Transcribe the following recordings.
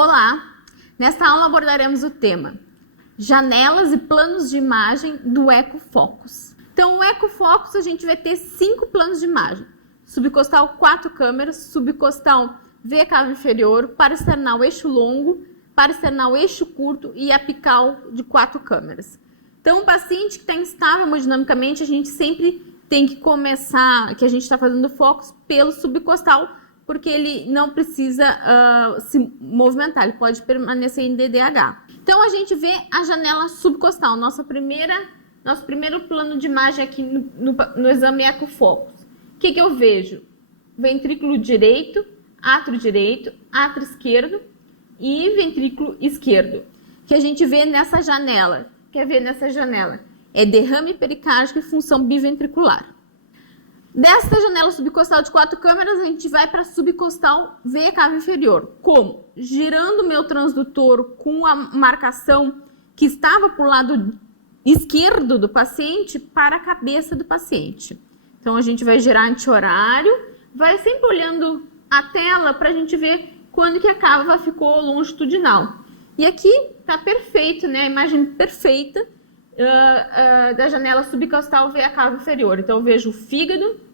Olá! Nesta aula abordaremos o tema janelas e planos de imagem do EcoFocus. Então, o EcoFocus a gente vai ter 5 planos de imagem. Subcostal 4 câmeras, subcostal veia cava inferior, paraesternal eixo longo, paraesternal eixo curto e apical de 4 câmeras. Então, o paciente que está instável hemodinamicamente, a gente sempre tem que começar, que a gente está fazendo focus pelo subcostal, porque ele não precisa se movimentar, ele pode permanecer em DDH. Então, a gente vê a janela subcostal, nosso primeiro plano de imagem aqui no exame EcoFocus. O que eu vejo? Ventrículo direito, átrio esquerdo e ventrículo esquerdo. Que a gente vê nessa janela. Quer ver nessa janela? É derrame pericárdico e função biventricular. Desta janela subcostal de 4 câmeras, a gente vai para a subcostal veia cava inferior. Como? Girando o meu transdutor com a marcação que estava para o lado esquerdo do paciente para a cabeça do paciente. Então, a gente vai girar anti-horário, vai sempre olhando a tela para a gente ver quando que a cava ficou longitudinal. E aqui está perfeito, né? A imagem perfeita da janela subcostal veia cava inferior. Então, eu vejo o fígado,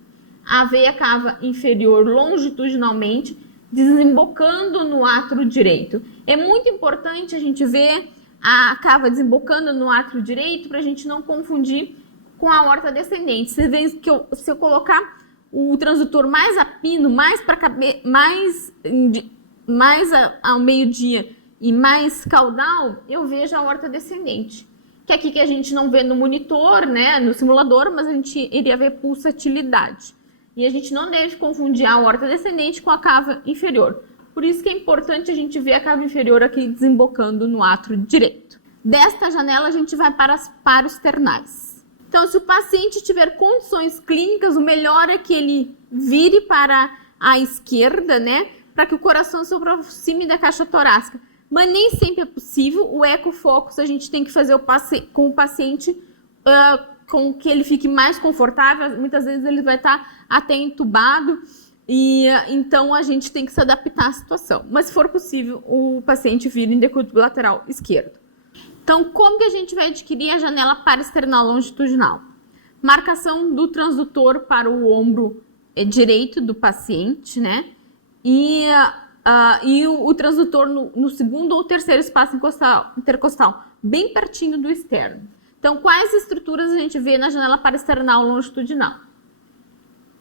a veia cava inferior longitudinalmente, desembocando no átrio direito. É muito importante a gente ver a cava desembocando no átrio direito para a gente não confundir com a aorta descendente. Você vê que se eu colocar o transdutor mais a pino, mais para mais ao meio-dia e mais caudal, eu vejo a aorta descendente. Que é aqui que a gente não vê no monitor, né, no simulador, mas a gente iria ver pulsatilidade. E a gente não deve confundir a aorta descendente com a cava inferior. Por isso que é importante a gente ver a cava inferior aqui desembocando no átrio direito. Desta janela a gente vai para as paroesternais. Então, se o paciente tiver condições clínicas, o melhor é que ele vire para a esquerda, né, para que o coração se aproxime da caixa torácica. Mas nem sempre é possível. O EcoFocus a gente tem que fazer com o paciente com que ele fique mais confortável. Muitas vezes ele vai estar até entubado e então a gente tem que se adaptar à situação. Mas se for possível, o paciente vira em decúbito lateral esquerdo. Então, como que a gente vai adquirir a janela paraesternal longitudinal? Marcação do transdutor para o ombro direito do paciente, né? E o transdutor no segundo ou terceiro espaço intercostal, bem pertinho do externo. Então, quais estruturas a gente vê na janela paraesternal longitudinal?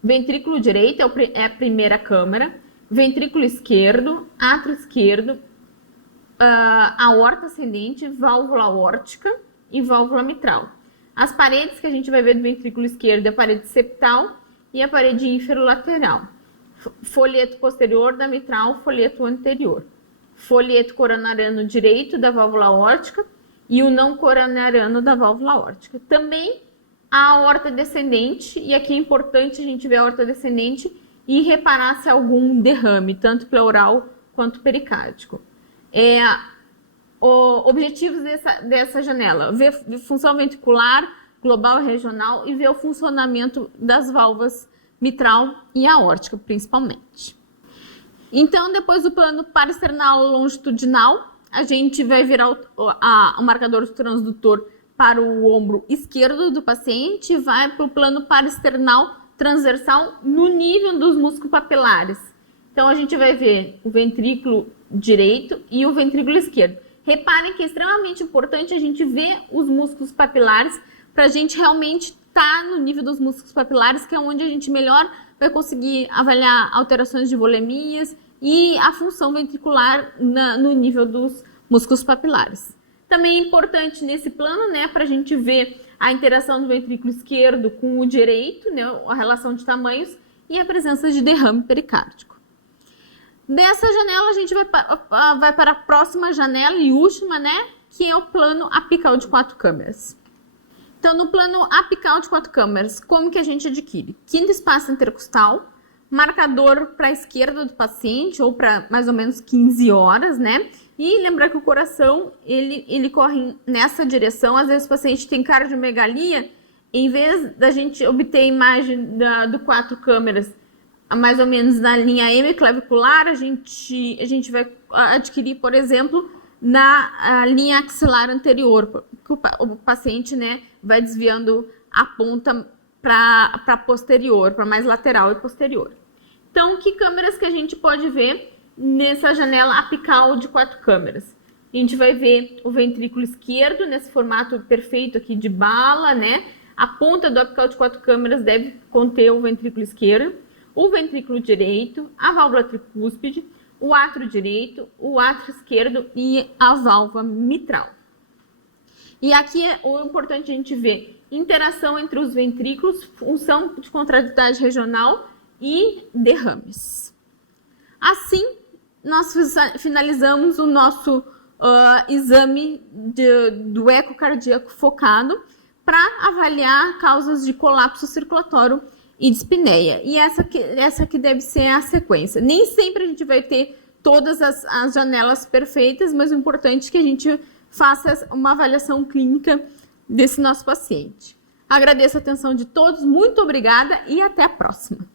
Ventrículo direito é a primeira câmara, ventrículo esquerdo, átrio esquerdo, aorta ascendente, válvula aórtica e válvula mitral. As paredes que a gente vai ver do ventrículo esquerdo é a parede septal e a parede ínfero-lateral. Folheto posterior da mitral, folheto anterior. Folheto coronariano direito da válvula aórtica e o não coronariano da válvula aórtica. Também a aorta descendente, e aqui é importante a gente ver a aorta descendente e reparar se há algum derrame, tanto pleural quanto pericárdico. Objetivos dessa janela: ver função ventricular, global e regional e ver o funcionamento das válvulas mitral e aórtica, principalmente. Então, depois do plano paraesternal longitudinal, a gente vai virar o marcador do transdutor para o ombro esquerdo do paciente e vai para o plano paraesternal transversal no nível dos músculos papilares. Então, a gente vai ver o ventrículo direito e o ventrículo esquerdo. Reparem que é extremamente importante a gente ver os músculos papilares para a gente realmente estar no nível dos músculos papilares, que é onde a gente melhor vai conseguir avaliar alterações de volemias e a função ventricular no nível dos músculos papilares. Também é importante nesse plano, né, para a gente ver a interação do ventrículo esquerdo com o direito, né, a relação de tamanhos e a presença de derrame pericárdico. Dessa janela a gente vai para a próxima janela e última, né, que é o plano apical de 4 câmeras. Então, no plano apical de 4 câmeras, como que a gente adquire? Quinto espaço intercostal, marcador para a esquerda do paciente, ou para mais ou menos 15 horas, né? E lembrar que o coração, ele corre nessa direção. Às vezes o paciente tem cardiomegalia, em vez da gente obter a imagem do 4 câmeras mais ou menos na linha hemiclavicular, a gente vai adquirir, por exemplo, na linha axilar anterior, que o paciente, né, vai desviando a ponta para posterior, para mais lateral e posterior. Então, que câmeras que a gente pode ver nessa janela apical de 4 câmeras? A gente vai ver o ventrículo esquerdo, nesse formato perfeito aqui de bala, né? A ponta do apical de 4 câmeras deve conter o ventrículo esquerdo, o ventrículo direito, a válvula tricúspide, o átrio direito, o átrio esquerdo e a válvula mitral. E aqui é o importante a gente ver interação entre os ventrículos, função de contratividade regional e derrames. Assim, nós finalizamos o nosso exame do eco cardíaco focado para avaliar causas de colapso circulatório e dispneia. E essa que deve ser a sequência. Nem sempre a gente vai ter todas as janelas perfeitas, mas o importante é que a gente faça uma avaliação clínica desse nosso paciente. Agradeço a atenção de todos, muito obrigada e até a próxima.